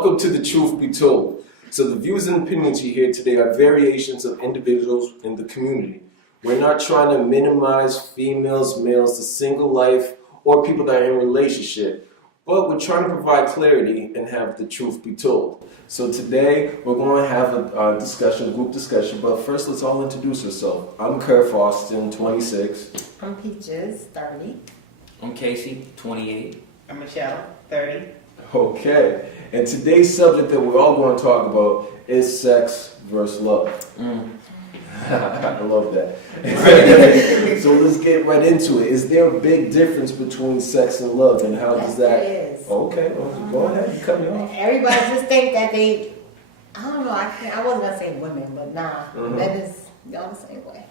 Welcome to The Truth Be Told. So the views and opinions you hear today are variations of individuals in the community. We're not trying to minimize females, males, the single life, or people that are in a relationship, but we're trying to provide clarity and have the truth be told. So today we're going to have a discussion, group discussion, but first let's all introduce ourselves. I'm Kurt Foston, 26. I'm Peaches, 30. I'm Casey, 28. I'm Michelle, 30. Okay, and today's subject that we're all going to talk about is sex versus love. I love that. So let's get right into it. Is there a big difference between sex and love, and how does that? There is. Okay, well, go ahead. You cut me off. Everybody just think that they, I don't know, I wasn't going to say women, but nah, that is, y'all the same way.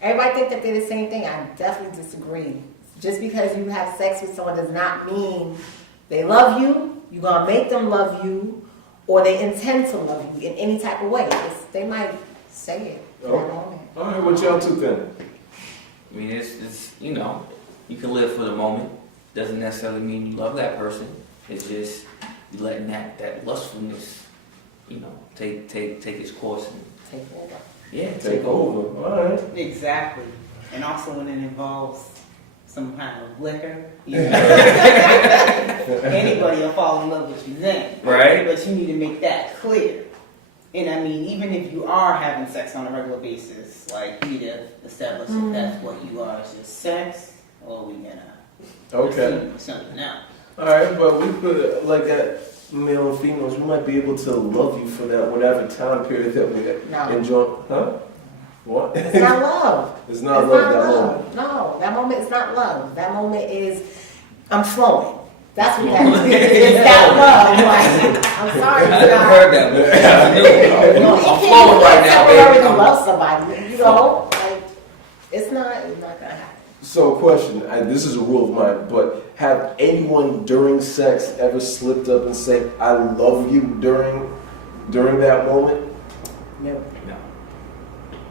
Everybody think that they're the same thing. I definitely disagree. Just because you have sex with someone does not mean they love you, you're going to make them love you, or they intend to love you in any type of way. They might say it. Oh. All right, what y'all two think? I mean, it's you know, you can live for the moment. Doesn't necessarily mean you love that person. It's just you letting that lustfulness, you know, take its course and Take over. yeah, Take over. All right. Exactly. And also when it involves some kind of liquor, you know, anybody will fall in love with you then. Right. But you need to make that clear. And I mean, even if you are having sex on a regular basis, like you need to establish if that's what you are, is just sex, or we gonna Okay. something else. All right, but we could, like that, male and females, we might be able to love you for that whatever time period that we No. enjoy. Huh? What? It's not love. It's not love that moment. No, that moment is not love. That moment is, I'm flowing. That's what that is. It's that love. Like, I'm sorry. I never heard that before. No, I'm flowing right now, You baby. really love somebody. You know, like, it's not gonna happen. So, question, this is a rule of mine, but have anyone during sex ever slipped up and said, I love you during that moment? No.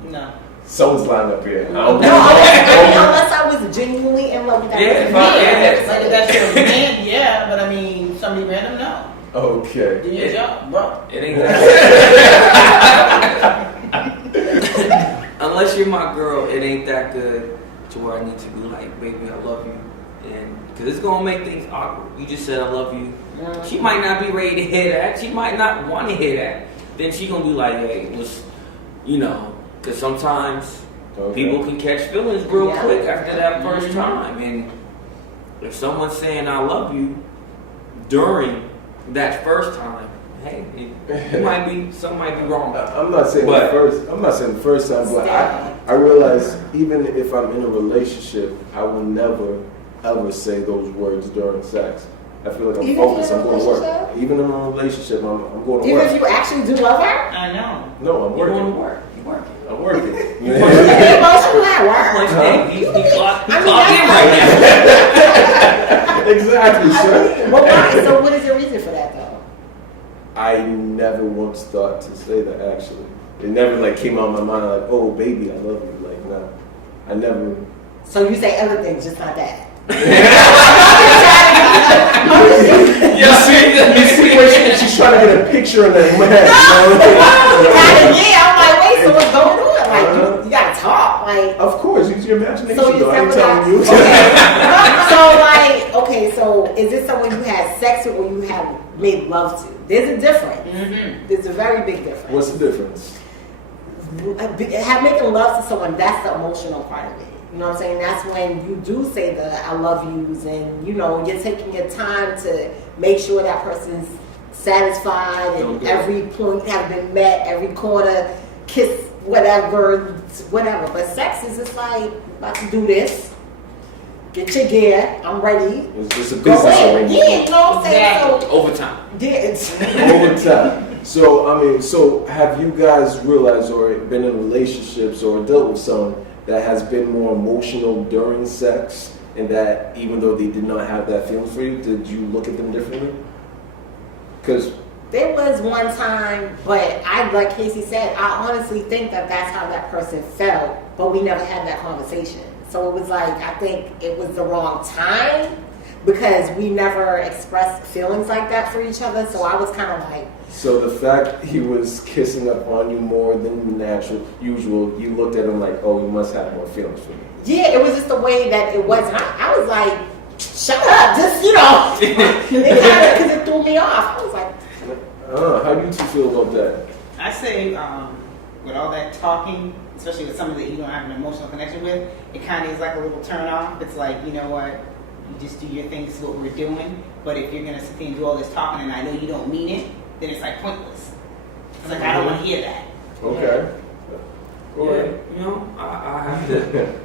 No. Someone's lying up here. I No, don't know. unless I was genuinely in love with that Yeah, person. fine. Yeah, like if that's your man, yeah, but I mean, somebody random, no. Okay. Do your job, bro. It ain't that. Unless you're my girl, it ain't that good to where I need to be like, baby, I love you, and because it's gonna make things awkward. You just said I love you. She might not be ready to hear that. She might not want to hear that. Then she gonna be like, hey, you know. Because sometimes people can catch feelings real quick after that first time. And if someone's saying I love you during that first time, hey, something might be wrong. I'm not saying the first time, but I realize even if I'm in a relationship, I will never ever say those words during sex. I feel like I'm Even focused, in a I'm going to work. relationship? Even in a relationship, I'm going to Even work. if you actually do love her? I know. No, I'm You're working. going to work. You're working. I'm working. Hey, emotional at work. Like, hey, he clocked in right Exactly, I sir. mean, well, why? So what is your reason for that, though? I never once thought to say that, actually. It never, came out of my mind, like, oh, baby, I love you. Like, no. I never... So you say other things, just not that. You see the situation that she's trying to get a picture in her head. Yeah, I'm like, wait, so what's going on? Like, you gotta talk. Like, Of course, use your imagination, so you though. I ain't telling you. Okay. So is this someone you had sex with or you have made love to? There's a difference. There's a very big difference. What's the difference? Making love to someone, that's the emotional part of it. You know what I'm saying? That's when you do say the I love yous and, you know, you're taking your time to make sure that person's satisfied and every point has been met, every quarter, kiss, whatever. But sex is just like, about to do this. Get your gear. I'm ready. It's a Go business in. arrangement. Yeah, you know what I'm saying? So, Overtime. yeah, it's Over time. So have you guys realized or been in relationships or dealt with someone that has been more emotional during sex, and that even though they did not have that feeling for you, did you look at them differently? Because there was one time, but like Casey said, I honestly think that that's how that person felt, but we never had that conversation. So it was like, I think it was the wrong time, because we never expressed feelings like that for each other. So I was kind of like, So the fact he was kissing up on you more than usual, you looked at him like, oh, you must have more feelings for me. yeah, it was just the way that it was. And I was like, shut up, just, it kind of, because it threw me off. I was like, How do you two feel about that? I say, with all that talking, especially with somebody that you don't have an emotional connection with, it kind of is like a little turn off. It's like, you know what, you just do your thing, this is what we're doing. But if you're going to sit there and do all this talking and I know you don't mean it, then it's like pointless. It's like, I don't want to hear that. Okay. Yeah, I have to.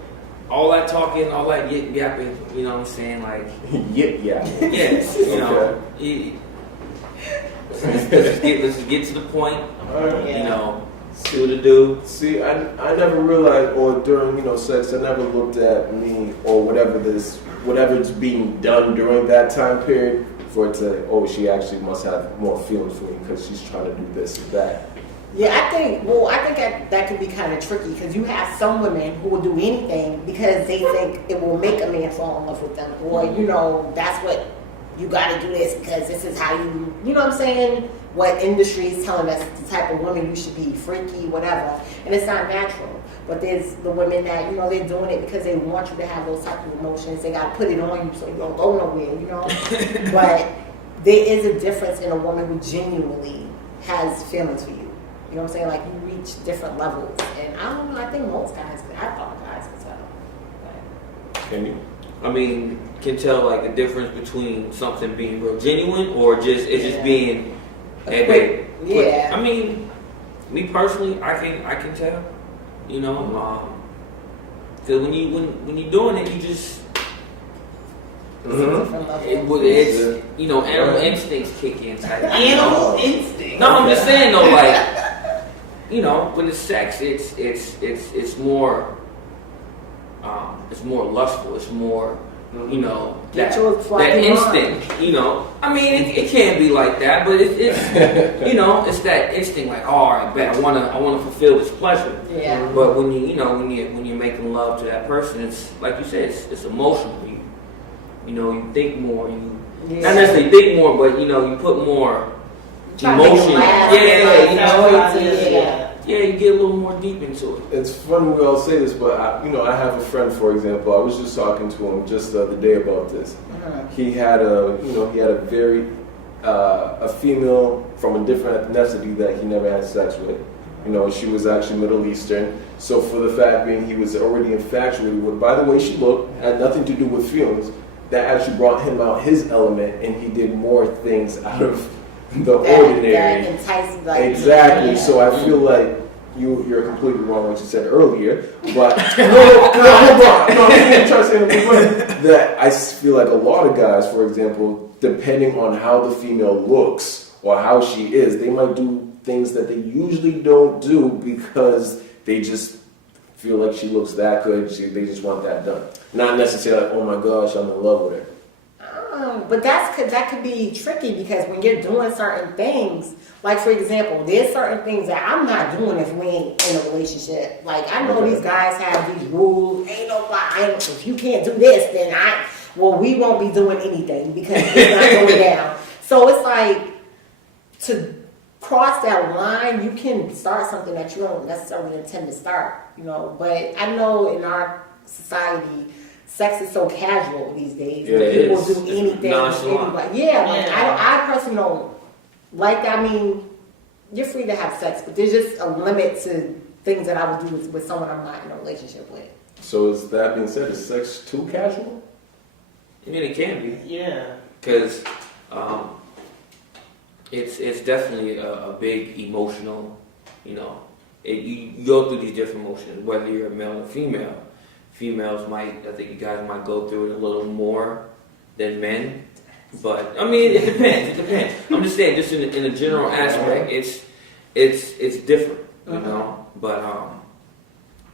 All that talking, all that yapping, you know what I'm saying? Like, yeah. yes, let's just get to the point. All right. See what to do. See, I never realized, or during sex, I never looked at me or whatever's being done during that time period for it to, she actually must have more feelings for me because she's trying to do this or that. yeah, I think that can be kind of tricky because you have some women who will do anything because they think it will make a man fall in love with them, or that's what you got to do this because this is how you know what I'm saying? What industry is telling us the type of woman you should be, freaky, whatever, and it's not natural. But there's the women that they're doing it because they want you to have those type of emotions. They got to put it on you so you don't go nowhere, But there is a difference in a woman who genuinely has feelings for you. You know what I'm saying? Like, you reach different levels. And I don't know, I think most guys, I thought guys could tell. Can you? I mean, can tell like the difference between something being real genuine or just being Quick. Yeah. I mean, me personally, I can tell. Because when you're doing it, you just it's animal instincts kick in type. Animal instinct. No, I'm just saying though, like when it's sex, it's more lustful. It's more that instinct. I mean, it can be like that, but it's it's that instinct. Like, oh, I bet I wanna fulfill this pleasure. Yeah. But when you're making love to that person, it's like you said, it's emotional. You think more. Not necessarily think more, but you put more emotion. Yeah, you get a little more deep into it. It's funny we all say this, but I have a friend, for example. I was just talking to him just the other day about this. He had a female from a different ethnicity that he never had sex with. She was actually Middle Eastern. So for the fact being he was already infatuated with, by the way she looked, had nothing to do with feelings. That actually brought him out his element, and he did more things out of the ordinary. That entices, exactly. Yeah. So I feel like you're completely wrong what you said earlier. But I'm trying to say that I feel like a lot of guys, for example, depending on how the female looks or how she is, they might do things that they usually don't do because they just feel like she looks that good. They just want that done. Not necessarily like, oh my gosh, I'm in love with her. But that could be tricky because when you're doing certain things, like for example, there's certain things that I'm not doing if we ain't in a relationship. Like I know these guys have these rules. If you can't do this, then we won't be doing anything because it's not going down. So it's like to cross that line, you can start something that you don't necessarily intend to start, But I know in our society, sex is so casual these days. Yeah, people do anything. I personally don't like that. I mean, you're free to have sex, but there's just a limit to things that I would do with someone I'm not in a relationship with. So is that being said, is sex too casual? I mean, it can be. Yeah. Because it's definitely a big emotional, you go through these different emotions, whether you're a male or female. Females I think you guys might go through it a little more than men. But, I mean, it depends. I'm just saying, just in a general aspect, it's different, But,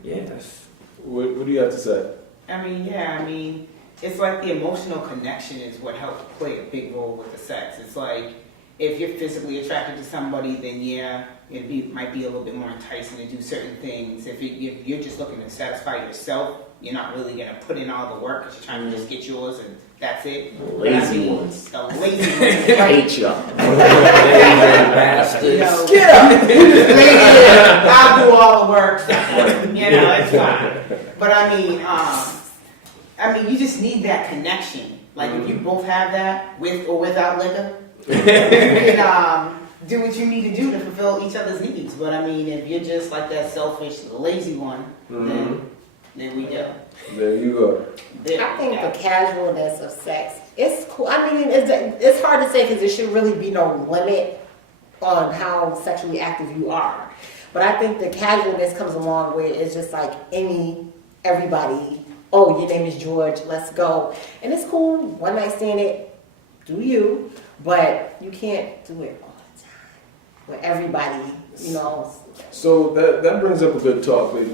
that's... What do you have to say? I mean, it's like the emotional connection is what helps play a big role with the sex. It's like, if you're physically attracted to somebody, then might be a little bit more enticing to do certain things. If you're just looking to satisfy yourself, you're not really gonna put in all the work because you're trying to just get yours and that's it. Lazy ones. The lazy ones, I right? hate y'all. Bastards. You know, Get up! lazy, I'll do all the work. You know, it's fine. But I mean, you just need that connection. Like if you both have that with or without liquor, you can do what you need to do to fulfill each other's needs. But I mean, if you're just like that selfish, lazy one, then there we go. There you go. I think the casualness of sex, it's cool. I mean, it's hard to say because there should really be no limit on how sexually active you are. But I think the casualness comes along where it's just like everybody, oh, your name is George, let's go. And it's cool, one night stand it, do you, but you can't do it all the time. With everybody, you know. So that brings up a good talk with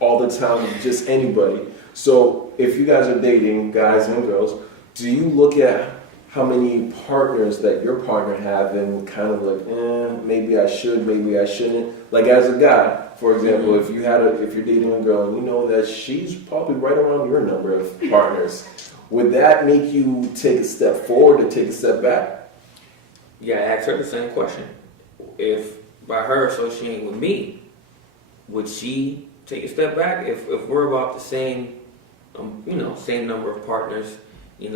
all the time, just anybody. So if you guys are dating, guys and girls, do you look at how many partners that your partner have and kind of like, maybe I should, maybe I shouldn't? Like as a guy, for example, if you're dating a girl and you know that she's probably right around your number of partners, would that make you take a step forward or take a step back? Yeah, I asked her the same question. If by her associating with me, would she take a step back? If we're about the same, same number of partners, I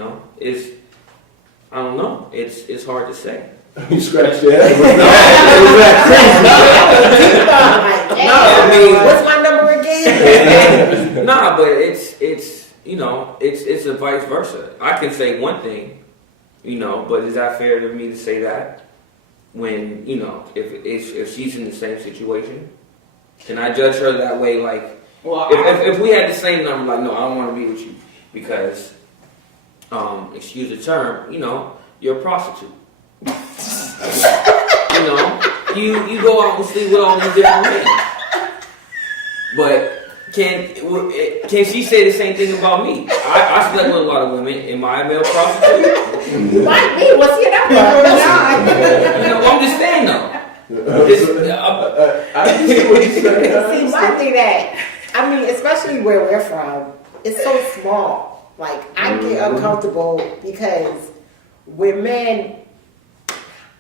don't know. It's hard to say. You scratch your head. I mean, What's my number again? Nah, but it's a vice versa. I can say one thing, but is that fair to me to say that when if she's in the same situation? Can I judge her that way? Like, Well, if we had the same number, like, no, I don't want to be with you because, excuse the term, you're a prostitute. You go out and sleep with all these different men. But can she say the same thing about me? I slept with a lot of women. Am I a male prostitute? Might be. What's your number? I'm just saying though. I see what you're saying. See, my thing especially where we're from, it's so small. Like, I get uncomfortable because with men,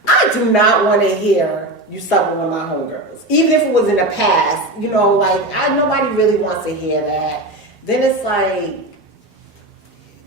I do not want to hear you slept with one of my homegirls. Even if it was in the past, nobody really wants to hear that. Then it's like,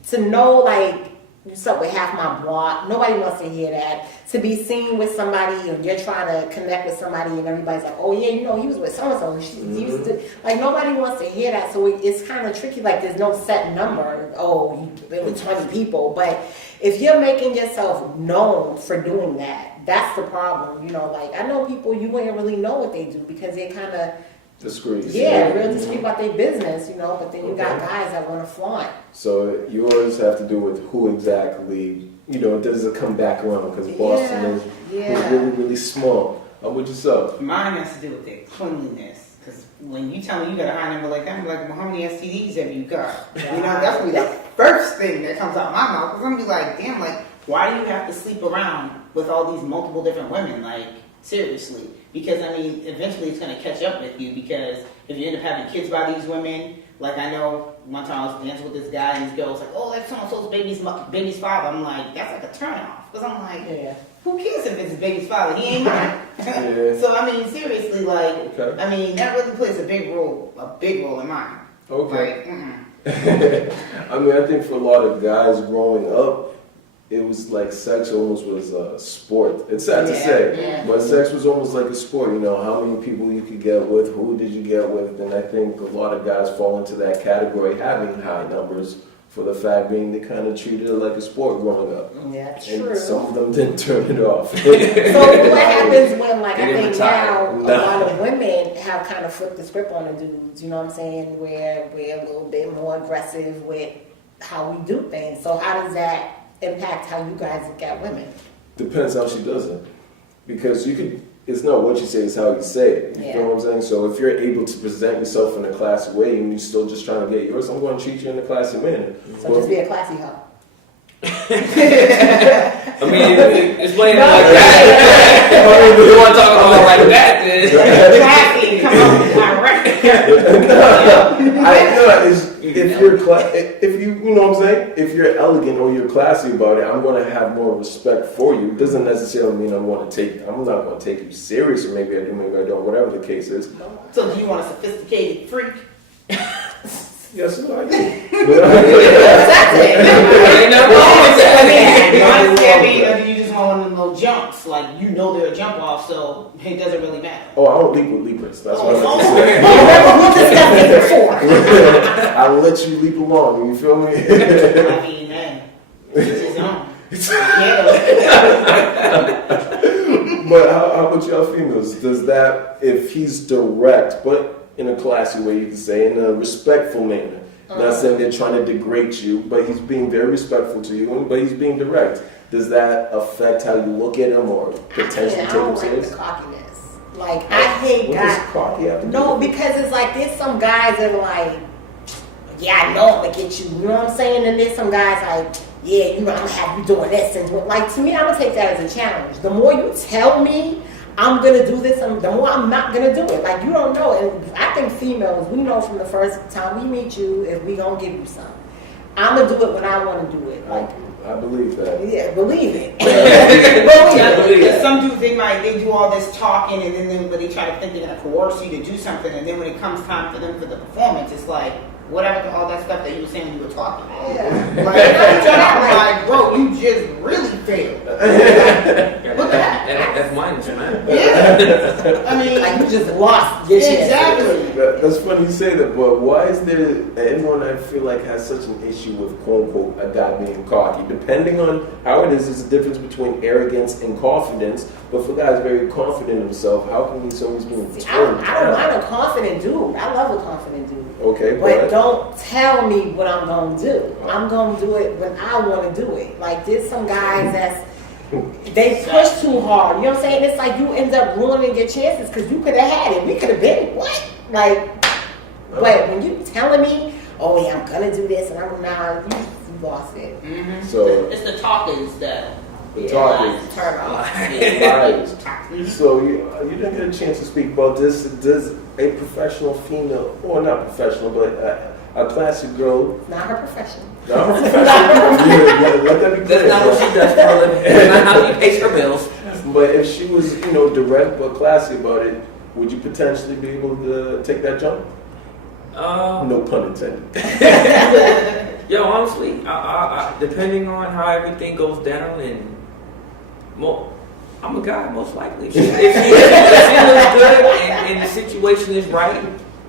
to know, like, you slept with half my block, nobody wants to hear that. To be seen with somebody and you're trying to connect with somebody and everybody's like, oh yeah, he was with so-and-so. She used to, like, nobody wants to hear that. So it's kind of tricky. Like, there's no set number. Oh, you've been with 20 people. But if you're making yourself known for doing that, that's the problem. I know people, you wouldn't really know what they do because they kind of, discreet. yeah, real discreet about their business, but then you got guys that want to flaunt. So yours have to do with who exactly, does it come back around? Because Boston is really, really small. How about yourself? mine has to do with their cleanliness. Because when you tell me you got a high number like that, I'm like, well, how many STDs have you got? That's gonna be the first thing that comes out of my mouth. Because I'm gonna be like, damn, like, why do you have to sleep around with all these multiple different women? Like, seriously. Because, eventually it's going to catch up with you because if you end up having kids by these women, like I know one time I was dancing with this guy and this girl was like, oh, that's so-and-so's baby's father. I'm like, that's like a turnoff. Because I'm like, who cares if it's his baby's father? He ain't mine. Yeah. So, seriously, like, Okay. that really plays a big role in mine. Okay. Like, I think for a lot of guys growing up, it was like sex almost was a sport. It's sad to say, but sex was almost like a sport. How many people you could get with, who did you get with, and I think a lot of guys fall into that category, having high numbers for the fact being they kind of treated it like a sport growing up. Yeah, And true. some of them didn't turn it off. So what happens when, like, I think now No. a lot of women have kind of flipped the script on the dudes, you know what I'm saying? Where we're a little bit more aggressive with how we do things. So how does that impact how you guys get women? Depends how she does it. Because it's not what you say, it's how you say it. You feel what I'm saying? So if you're able to present yourself in a classy way and you're still just trying to get yours, I'm going to treat you in a classy manner. So just be a classy hoe. I mean, explain it like that. If you want to talk about it like that, then. Traffic, come on, direct. I know if you're if you know what I'm saying, if you're elegant or you're classy about it, I'm going to have more respect for you. It doesn't necessarily mean I'm not going to take you serious, or maybe I do, maybe I don't, whatever the case is. So do you want a sophisticated freak? Yes, no, I do. That's it. Ain't nothing wrong with that. Honestly, or do you just want one of them little jumps? Like, you know they're a jump off, so it doesn't really matter. Oh, I don't leap with leapers. That's what I'm We'll discuss it before. I'll let you leap along. You feel me? I mean, man, it's his own. Yeah. But how about y'all females? Does that, if he's direct, but in a classy way, you can say, in a respectful manner, not saying they're trying to degrade you, but he's being very respectful to you, but he's being direct. Does that affect how you look at him or potentially take I him don't like serious? the cockiness. Like, I hate What does guys. cocky have to do No, with it? because it's like there's some guys that are like, yeah, I know I'm gonna get you. You know what I'm saying? And there's some guys like, yeah, you know, I'm gonna have you doing this and doing. Like, to me, I'm gonna take that as a challenge. The more you tell me I'm gonna do this, the more I'm not gonna do it. Like, you don't know. And I think females, we know from the first time we meet you if we gonna give you something. I'm gonna do it when I want to do it. Like, I believe that. yeah, believe it. I believe Because that. some dudes, they do all this talking, and then but they try to think they're gonna coerce you to do something, and then when it comes time for them for the performance, it's like, whatever all that stuff that you were saying when you were talking. Yeah. Like, every time I'm like, bro, you just really failed. What the heck? That's minus, man. Yeah. I mean, Like, you just lost your chance. exactly. That's funny you say that, but why is there anyone I feel like has such an issue with quote unquote a guy being cocky? Depending on how it is, there's a difference between arrogance and confidence. But for guys very confident in himself, how can he always be I don't mind a confident dude. I love a confident dude. Okay, But don't tell me what I'm gonna do. I'm gonna do it when I want to do it. Like, there's some guys they push too hard. You know what I'm saying? It's like you end up ruining your chances because you could have had it. We could have been what? Like, but when you telling me, oh yeah, I'm gonna do this and I'm not, you lost it. Mm-hmm. So- it's the talkers that The talk is Turn off. lies. So you didn't get a chance to speak about this. Does a professional female, or not professional, but a classy girl, Not her profession. not her professional, yeah, let that be clear. That's not what she does for a living. That's not how she pays her bills. But if she was, direct but classy about it, would you potentially be able to take that jump? No pun intended. Yo, honestly, I, depending on how everything goes down, and I'm a guy, most likely. If she looks good and the situation is right,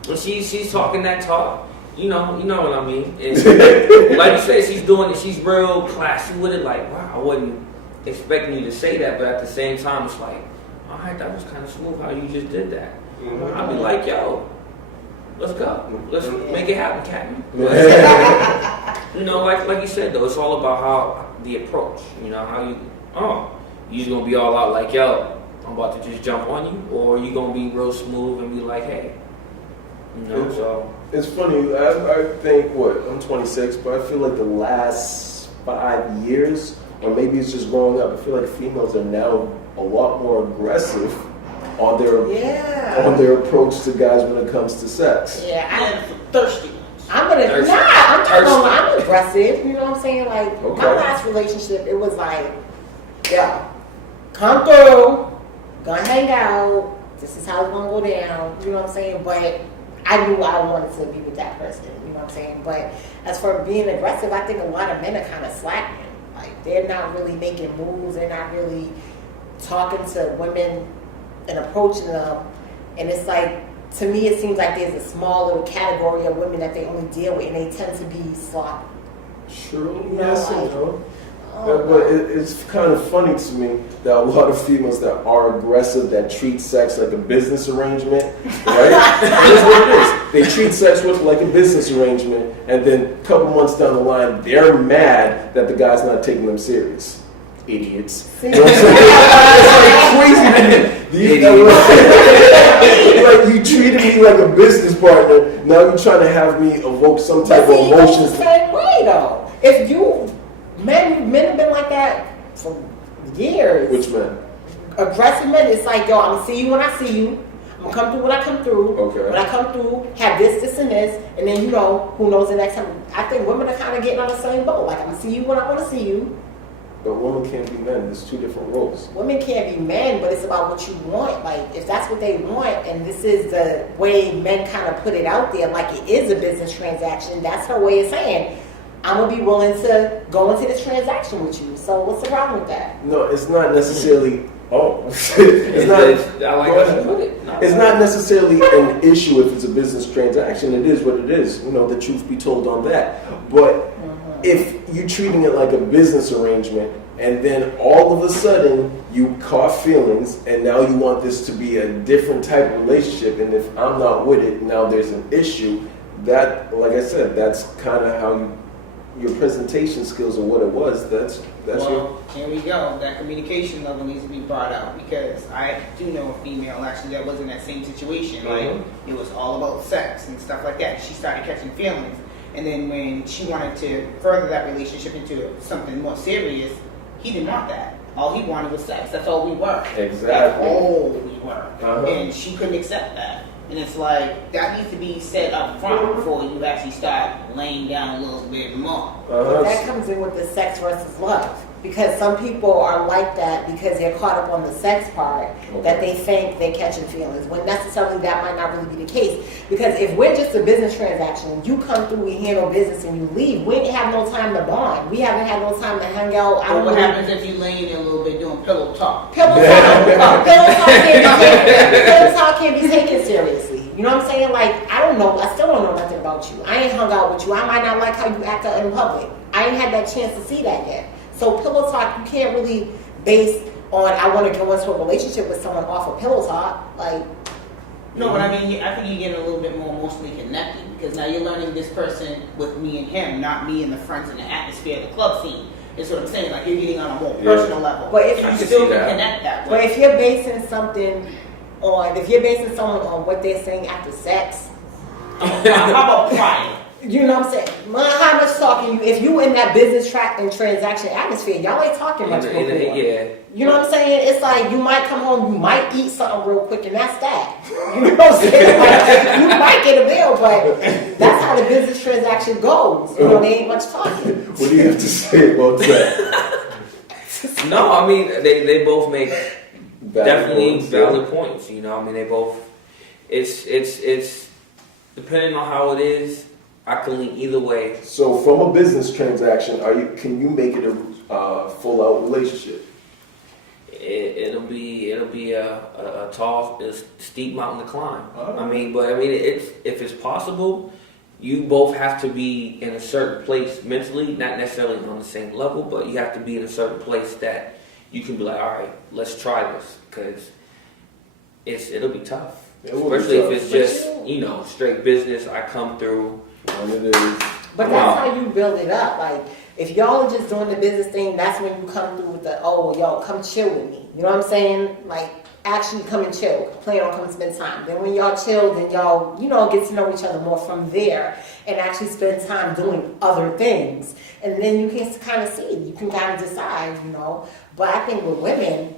and she's talking that talk, you know what I mean. And like you said, she's doing it. She's real classy with it. Like, wow, I wasn't expecting you to say that, but at the same time, it's like, all right, that was kind of smooth how you just did that. I'd be like, yo, let's go. Let's make it happen, Captain. Like you said, though, it's all about how the approach. How you just gonna be all out like, yo, I'm about to just jump on you, or you gonna be real smooth and be like, hey, so. It's funny, I think, I'm 26, but I feel like the last 5 years, or maybe it's just growing up, I feel like females are now a lot more aggressive on their approach to guys when it comes to sex. Yeah, I'm thirsty. I'm aggressive. You know what I'm saying? Like, Okay. my last relationship, it was like, yeah, come through, gonna hang out, this is how it's gonna go down, you know what I'm saying? But I knew I wanted to be with that person, you know what I'm saying? But as for being aggressive, I think a lot of men are kind of slacking. Like, they're not really making moves, they're not really talking to women and approaching them. And it's like, to me, it seems like there's a small little category of women that they only deal with, and they tend to be sloppy. True, No, yes and like- no. Oh, But it's kind of funny to me that a lot of females that are aggressive, that treat sex like a business arrangement, right? That's what it is. They treat sex like a business arrangement, and then a couple months down the line, they're mad that the guy's not taking them serious. Idiots. See? You know what I'm saying? It's like crazy. Like, you treated me like a business partner. Now you're trying to have me evoke some type But of see, it goes emotions. the same way though. If you Men have been like that for years. Which man? Aggressive men, it's like, yo, I'm gonna see you when I see you. I'm gonna come through when I come through. Okay. When I come through, have this, and this, and then you know, who knows the next time. I think women are kind of getting on the same boat. Like, I'm gonna see you when I want to see you. But women can't be men. There's two different roles. Women can't be men, but it's about what you want. Like, if that's what they want, and this is the way men kind of put it out there, like it is a business transaction, that's her way of saying, I'm gonna be willing to go into this transaction with you. So what's the problem with that? No, it's not necessarily. Oh, it's I like how you put it. It's not necessarily an issue if it's a business transaction. It is what it is. You know, the truth be told on that. But if you're treating it like a business arrangement, and then all of a sudden you caught feelings, and now you want this to be a different type of relationship, and if I'm not with it, now there's an issue. That, like I said, that's kind of how your presentation skills or what it was. That's Well, here we go. That communication level needs to be brought out, because I do know a female actually that was in that same situation. Like, it was all about sex and stuff like that. She started catching feelings, and then when she wanted to further that relationship into something more serious, he didn't want that. All he wanted was sex. That's all we were. Exactly. That's all we were. And she couldn't accept that. And it's like, that needs to be said up front before you actually start laying down a little bit more. But that comes in with the sex versus love. Because some people are like that because they're caught up on the sex part, that they think they're catching feelings, when necessarily that might not really be the case. Because if we're just a business transaction, you come through, we handle business, and you leave, we ain't have no time to bond. We haven't had no time to hang out. But what happens if you laying there a little bit doing pillow talk? Pillow talk can't be taken seriously. You know what I'm saying? Like, I don't know. I still don't know nothing about you. I ain't hung out with you. I might not like how you act out in public. I ain't had that chance to see that yet. So pillow talk, you can't really base on, I want to go into a relationship with someone off of pillow talk. Like, no, but I mean, I think you're getting a little bit more emotionally connected, because now you're learning this person with me and him, not me and the friends in the atmosphere of the club scene. Is what I'm saying. Like, you're getting on a more personal level. But if you you still can connect that way. But if you're basing something on, if you're basing someone on what they're saying after sex, how about prior? you know what I'm saying? How much talking you? If you in that business track and transaction atmosphere, y'all ain't talking much before. Yeah. You know what I'm saying? It's like you might come home, you might eat something real quick, and that's that. You know what I'm saying? Like, you might get a bill, but that's how the business transaction goes. You know, there ain't much talking. What do you have to say about that? No, I mean they both make definitely points, valid points. You know, I mean they both. It's depending on how it is. I can lean either way. So, from a business transaction, can you make it a full out relationship? It'll be a tall, steep mountain to climb. Oh. I mean, if it's possible, you both have to be in a certain place mentally, not necessarily on the same level, but you have to be in a certain place that you can be like, all right, let's try this, because it'll be tough. Especially if it's just, straight business. I come through. And it is. But that's how you build it up. Like, if y'all are just doing the business thing, that's when you come through with the, y'all come chill with me. You know what I'm saying? Like, actually come and chill. Plan on coming spend time. Then when y'all chill, then y'all, get to know each other more from there and actually spend time doing other things. And then you can kind of see, you can kind of decide, But I think with women,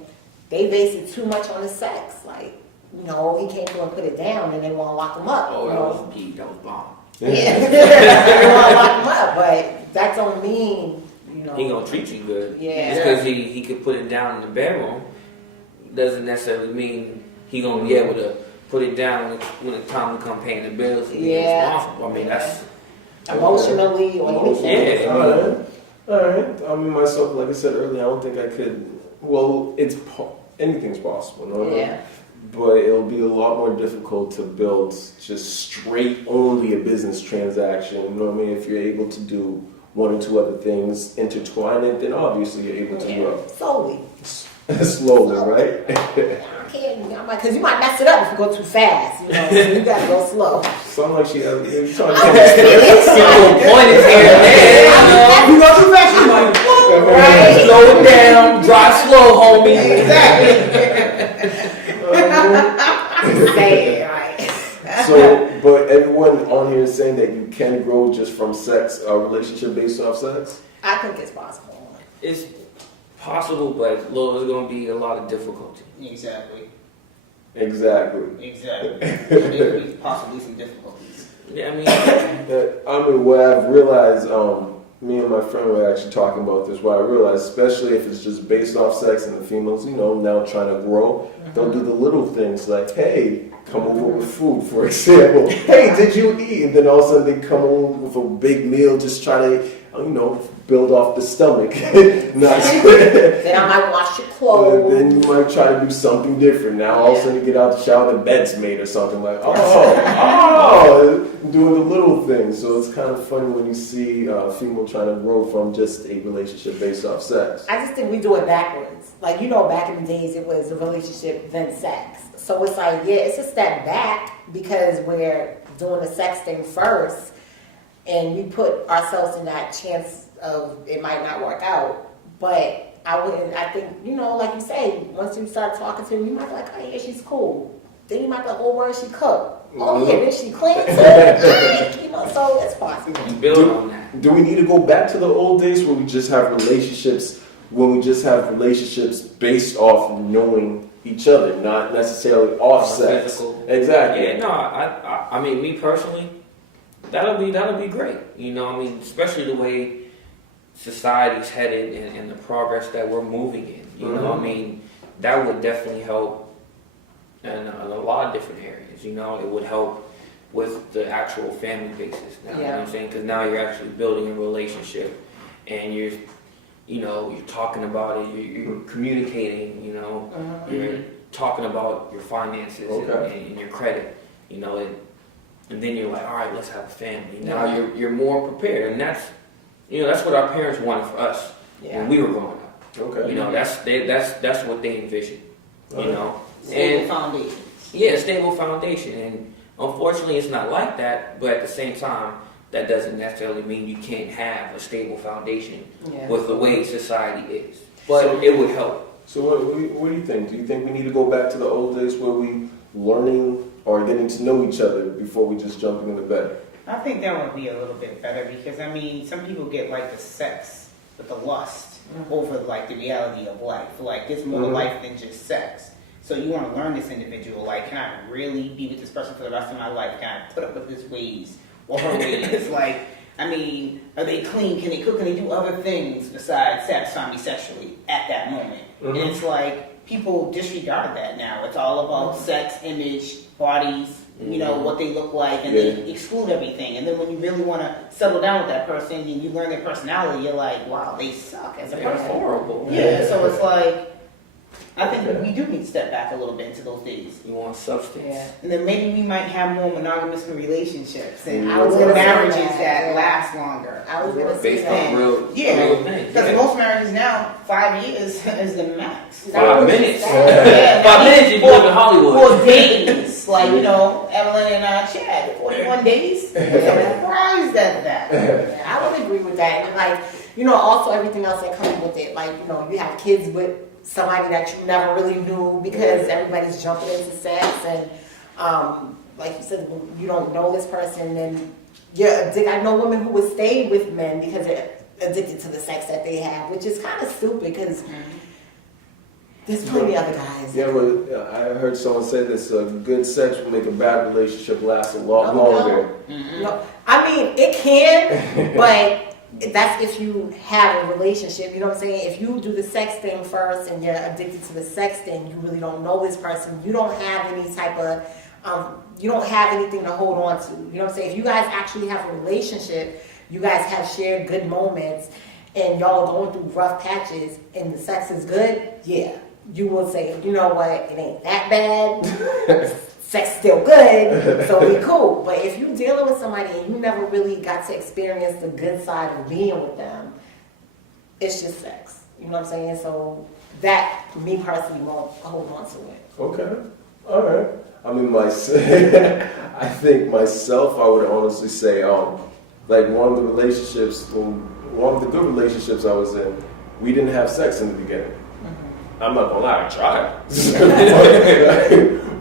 they base it too much on the sex. Like, he came through and put it down, and they want to lock him up. Oh, that was deep. That was bomb. Yeah, they want to lock him up, but that don't mean, he gonna treat you good. Yeah. Just because he could put it down in the bedroom doesn't necessarily mean he gonna be able to put it down when it's time to come paying the bills and be responsible. I mean, that's emotionally or anything. Yeah. All right. I mean, myself, like I said earlier, I don't think I could. Well, anything's possible. No? Yeah. But it'll be a lot more difficult to build just straight only a business transaction. You know what I mean? If you're able to do one or two other things, intertwine it, then obviously you're able to grow. Slowly, right? I can't, because you might mess it up if you go too fast. So you gotta go slow. Sound like she has. point is here and there. You go too fast, you might. Right? Slow it down, drive slow, homie. Exactly. Say it, right. So, but everyone on here is saying that you can grow just from sex, a relationship based off sex? I think it's possible. It's possible, but it's going to be a lot of difficulty. Exactly. Exactly. There could be possibly some difficulties. Yeah, I mean, What I've realized, me and my friend were actually talking about this, where I realized, especially if it's just based off sex and the females, now trying to grow, they'll do the little things like, hey, come over with food, for example. Hey, did you eat? And then all of a sudden they come over with a big meal, just try to, build off the stomach. Then I might wash your clothes. Then you might try to do something different. Now all of a sudden you get out the shower, the bed's made or something like, doing the little things. So it's kind of funny when you see a female trying to grow from just a relationship based off sex. I just think we do it backwards. Like, back in the days it was a relationship then sex. So it's like, yeah, it's a step back because we're doing the sex thing first and we put ourselves in that chance of it might not work out. But I think, like you say, once you start talking to him, you might be like, oh yeah, she's cool. Then you might be like, oh, where she cook? Oh yeah, then she cleans it. So it's possible. you build on that. Do we need to go back to the old days where we just have relationships, based off knowing each other, not necessarily off sex? Physical. Exactly. Yeah, no, I mean, me personally, that'll be great. Especially the way society's headed and the progress that we're moving in. That would definitely help in a lot of different areas. It would help with the actual family basis now. You know what I'm saying? Because now you're actually building a relationship, and you're talking about it. You're communicating. You're talking about your finances and your credit. And then you're like, all right, let's have a family. Now you're more prepared, and that's what our parents wanted for us when we were growing up. Okay. That's what they envisioned. Stable foundation. Yeah, stable foundation, and unfortunately, it's not like that. But at the same time, that doesn't necessarily mean you can't have a stable foundation with the way society is. But it would help. So what do you think? Do you think we need to go back to the old days where we learning or getting to know each other before we just jump into bed? I think that would be a little bit better because some people get like the sex with the lust over like the reality of life. Like there's more to life than just sex. So you want to learn this individual. Like, can I really be with this person for the rest of my life? Can I put up with his ways or her ways? Are they clean? Can they cook? Can they do other things besides satisfy me sexually at that moment? And it's like people disregard that now. It's all about sex, image, bodies, what they look like, and they exclude everything. And then when you really want to settle down with that person and you learn their personality, you're like, wow, they suck as a They're person. horrible. Yeah, so it's like, I think we do need to step back a little bit into those days. You want substance. Yeah. And then maybe we might have more monogamous relationships and I was gonna say marriages that, that last longer. I was gonna say Based that. on real Yeah, things. because most marriages now, 5 years is the max. 5 minutes. Yeah, 5 minutes, you can live in Hollywood. 4 days, like, Evelyn and Chad, 41 days. I'm surprised at that. Yeah, I would agree with that. And also everything else that comes with it. Like, you have kids with somebody that you never really knew because everybody's jumping into sex. And like you said, when you don't know this person, and you're addicted. I know women who would stay with men because they're addicted to the sex that they have, which is kind of stupid because there's plenty of other guys. Yeah, but I heard someone say this: good sex will make a bad relationship last a lot longer. No, it can, but that's if you have a relationship. You know what I'm saying? If you do the sex thing first and you're addicted to the sex thing, you really don't know this person. You don't have any type of, you don't have anything to hold on to. You know what I'm saying? If you guys actually have a relationship, you guys have shared good moments, and y'all are going through rough patches, and the sex is good, yeah, you will say, you know what, it ain't that bad. Sex still good, so we cool. But if you're dealing with somebody and you never really got to experience the good side of being with them, it's just sex. You know what I'm saying? So that, me personally, won't hold on to it. Okay, all right. I think myself, I would honestly say, like one of the good relationships I was in, we didn't have sex in the beginning. I'm not gonna lie, I tried.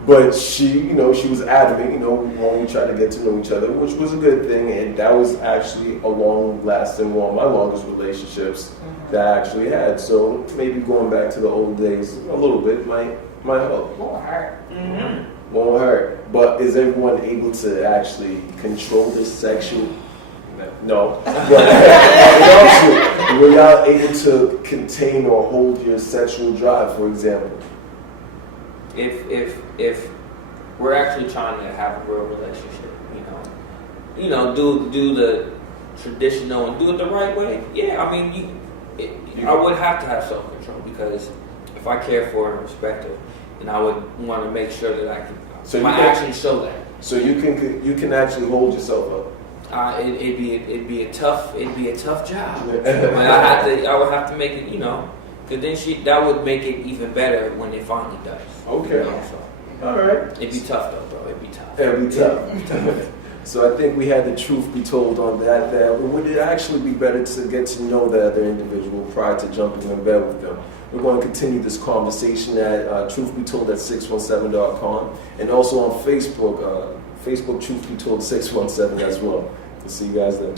But she, she was adamant, when we tried to get to know each other, which was a good thing, and that was actually a long-lasting, one of my longest relationships that I actually had. So maybe going back to the old days a little bit might help. Won't hurt. Won't hurt. But is everyone able to actually control this sexual? No. But were y'all able to contain or hold your sexual drive, for example? If we're actually trying to have a real relationship, do the traditional and do it the right way. Yeah, I mean, I would have to have self-control, because if I care for and respect her, then I would want to make sure that I can. So my actions show that. So you can actually hold yourself up. It'd be a tough job. I would have to make it, because then that would make it even better when it finally does. Okay. All right. It'd be tough though, bro. It'd be tough. It'd be tough. So I think we had the truth be told on that. That would it actually be better to get to know the other individual prior to jumping in bed with them? We're going to continue this conversation at truthbetold@617.com, and also on Facebook, Facebook Truth Be Told 617 as well. We'll see you guys then.